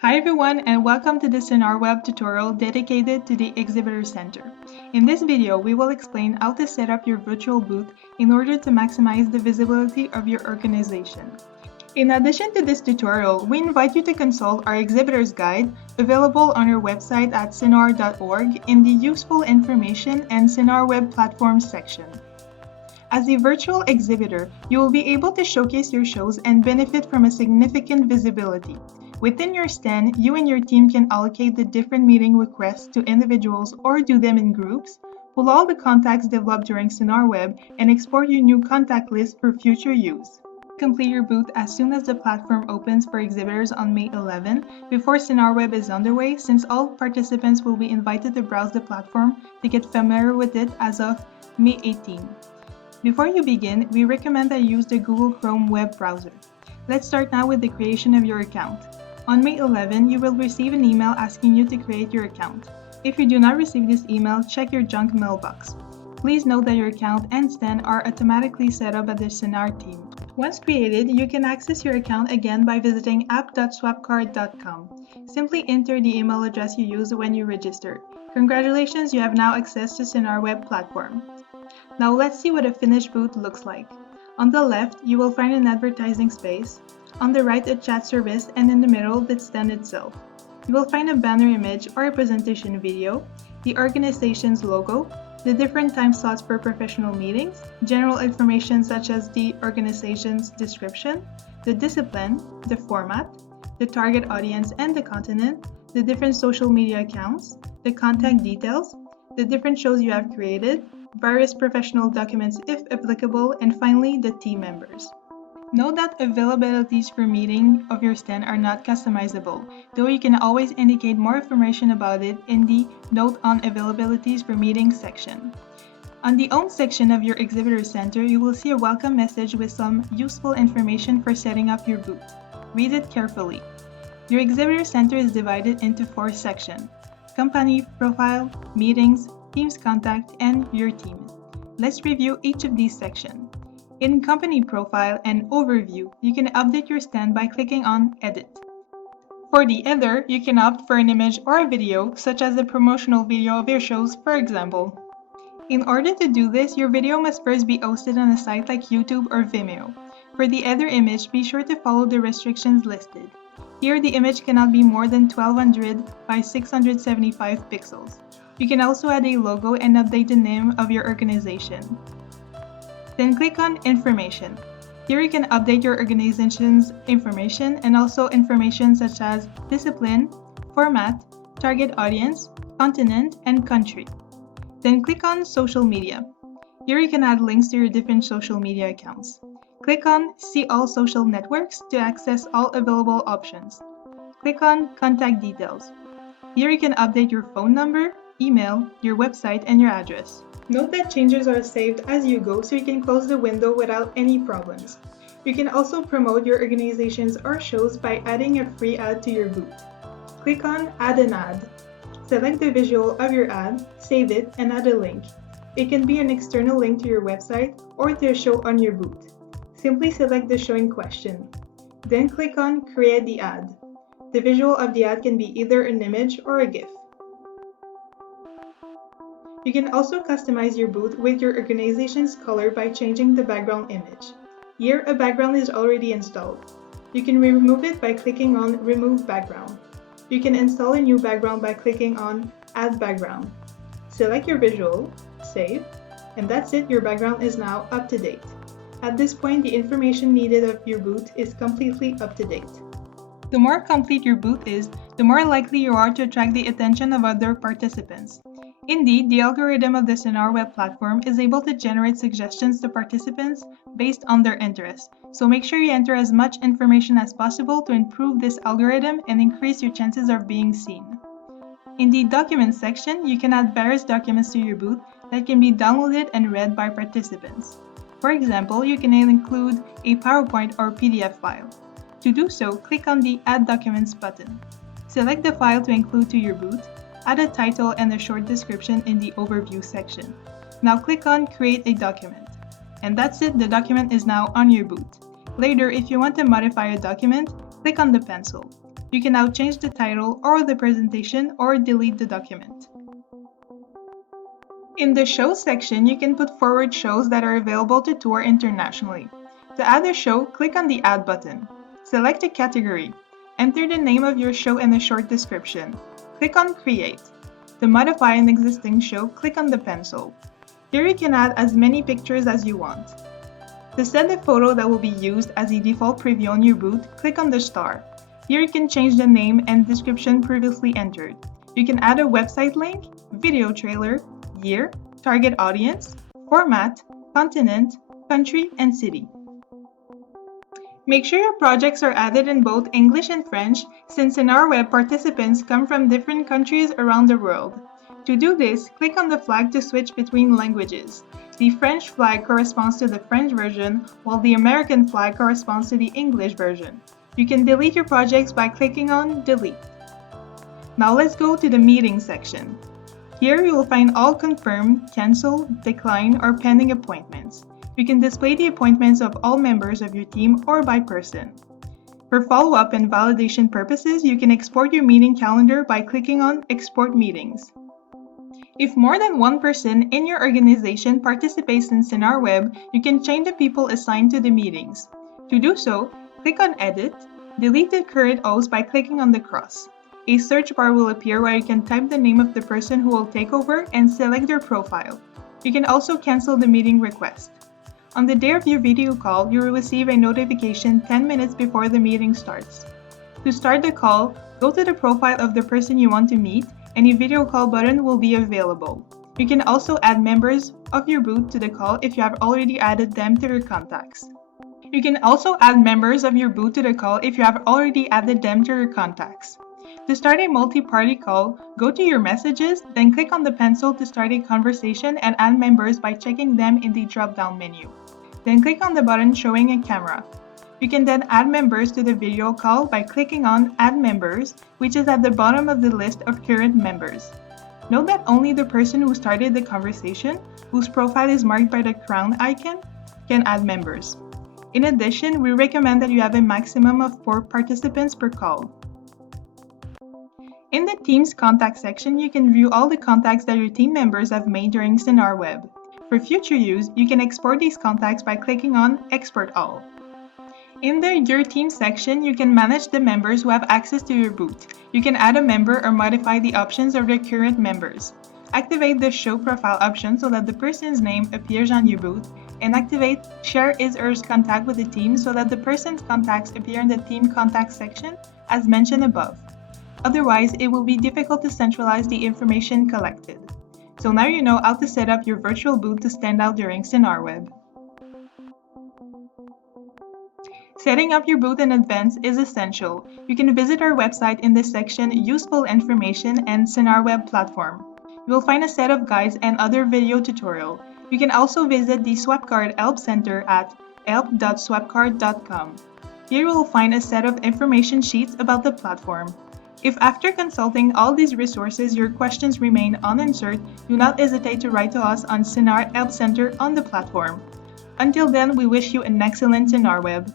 Hi everyone, and welcome to the CINARS Web tutorial dedicated to the Exhibitor Center. In this video, we will explain how to set up your virtual booth in order to maximize the visibility of your organization. In addition to this tutorial, we invite you to consult our Exhibitor's Guide, available on our website at cinar.org in the Useful Information and CINARS Web Platforms section. As a virtual exhibitor, you will be able to showcase your shows and benefit from a significant visibility. Within your stand, you and your team can allocate the different meeting requests to individuals or do them in groups, pull all the contacts developed during CINARS Web, and export your new contact list for future use. Complete your booth as soon as the platform opens for exhibitors on May 11, before CINARS Web is underway, since all participants will be invited to browse the platform to get familiar with it as of May 18. Before you begin, we recommend that you use the Google Chrome web browser. Let's start now with the creation of your account. On May 11, you will receive an email asking you to create your account. If you do not receive this email, check your junk mailbox. Please note that your account and stand are automatically set up by the CINARS team. Once created, you can access your account again by visiting app.swapcard.com. Simply enter the email address you used when you registered. Congratulations, you have now access to CINARS Web platform. Now let's see what a finished booth looks like. On the left, you will find an advertising space. On the right, a chat service, and in the middle, the stand itself. You will find a banner image or a presentation video, the organization's logo, the different time slots for professional meetings, general information such as the organization's description, the discipline, the format, the target audience and the continent, the different social media accounts, the contact details, the different shows you have created, various professional documents if applicable, and finally, the team members. Note that availabilities for meeting of your stand are not customizable, though you can always indicate more information about it in the Note on Availabilities for Meetings section. On the Home section of your Exhibitor Center, you will see a welcome message with some useful information for setting up your booth. Read it carefully. Your Exhibitor Center is divided into 4 sections: Company Profile, Meetings, Teams Contact, and Your Team. Let's review each of these sections. In Company Profile and Overview, you can update your stand by clicking on Edit. For the header, you can opt for an image or a video, such as the promotional video of your shows, for example. In order to do this, your video must first be hosted on a site like YouTube or Vimeo. For the header image, be sure to follow the restrictions listed. Here, the image cannot be more than 1200 by 675 pixels. You can also add a logo and update the name of your organization. Then click on Information. Here you can update your organization's information and also information such as discipline, format, target audience, continent, and country. Then click on Social Media. Here you can add links to your different social media accounts. Click on See All Social Networks to access all available options. Click on Contact Details. Here you can update your phone number, email, your website, and your address. Note that changes are saved as you go, so you can close the window without any problems. You can also promote your organizations or shows by adding a free ad to your booth. Click on Add an Ad. Select the visual of your ad, save it, and add a link. It can be an external link to your website or to a show on your booth. Simply select the show in question. Then click on Create the Ad. The visual of the ad can be either an image or a GIF. You can also customize your booth with your organization's color by changing the background image. Here, a background is already installed. You can remove it by clicking on Remove Background. You can install a new background by clicking on Add Background. Select your visual, save, and that's it, your background is now up to date. At this point, the information needed of your booth is completely up to date. The more complete your booth is, the more likely you are to attract the attention of other participants. Indeed, the algorithm of the CINARS Web platform is able to generate suggestions to participants based on their interests, so make sure you enter as much information as possible to improve this algorithm and increase your chances of being seen. In the Documents section, you can add various documents to your booth that can be downloaded and read by participants. For example, you can include a PowerPoint or PDF file. To do so, click on the Add Documents button. Select the file to include to your booth. Add a title and a short description in the Overview section. Now click on Create a Document. And that's it, the document is now on your boot. Later, if you want to modify a document, click on the pencil. You can now change the title or the presentation or delete the document. In the Show section, you can put forward shows that are available to tour internationally. To add a show, click on the Add button. Select a category. Enter the name of your show and a short description. Click on Create. To modify an existing show, click on the pencil. Here you can add as many pictures as you want. To set the photo that will be used as a default preview on your booth, click on the star. Here you can change the name and description previously entered. You can add a website link, video trailer, year, target audience, format, continent, country, and city. Make sure your projects are added in both English and French, since CINARS Web participants come from different countries around the world. To do this, click on the flag to switch between languages. The French flag corresponds to the French version, while the American flag corresponds to the English version. You can delete your projects by clicking on Delete. Now let's go to the Meeting section. Here you will find all confirmed, cancel, decline, or pending appointments. You can display the appointments of all members of your team or by person. For follow-up and validation purposes, you can export your meeting calendar by clicking on Export Meetings. If more than one person in your organization participates in CINARS Web, you can change the people assigned to the meetings. To do so, click on Edit, delete the current host by clicking on the cross. A search bar will appear where you can type the name of the person who will take over and select their profile. You can also cancel the meeting request. On the day of your video call, you will receive a notification 10 minutes before the meeting starts. To start the call, go to the profile of the person you want to meet, and a video call button will be available. You can also add members of your booth to the call if you have already added them to your contacts. You can also add members of your booth to the call if you have already added them to your contacts. To start a multi-party call, go to your messages, then click on the pencil to start a conversation and add members by checking them in the drop-down menu. Then click on the button showing a camera. You can then add members to the video call by clicking on Add Members, which is at the bottom of the list of current members. Note that only the person who started the conversation, whose profile is marked by the crown icon, can add members. In addition, we recommend that you have a maximum of 4 participants per call. In the Teams Contact section, you can view all the contacts that your team members have made during CINARS Web. For future use, you can export these contacts by clicking on Export All. In the Your Team section, you can manage the members who have access to your booth. You can add a member or modify the options of your current members. Activate the Show Profile option so that the person's name appears on your booth, and activate Share His/Her contact with the team so that the person's contacts appear in the Team Contact section as mentioned above. Otherwise, it will be difficult to centralize the information collected. So now you know how to set up your virtual booth to stand out during CINARS Web. Setting up your booth in advance is essential. You can visit our website in the section Useful Information and CINARS Web Platform. You will find a set of guides and other video tutorials. You can also visit the SwapCard Help Center at help.swapcard.com. Here you will find a set of information sheets about the platform. If after consulting all these resources your questions remain unanswered, do not hesitate to write to us on CINARS Help Center on the platform. Until then, we wish you an excellent CINARS Web.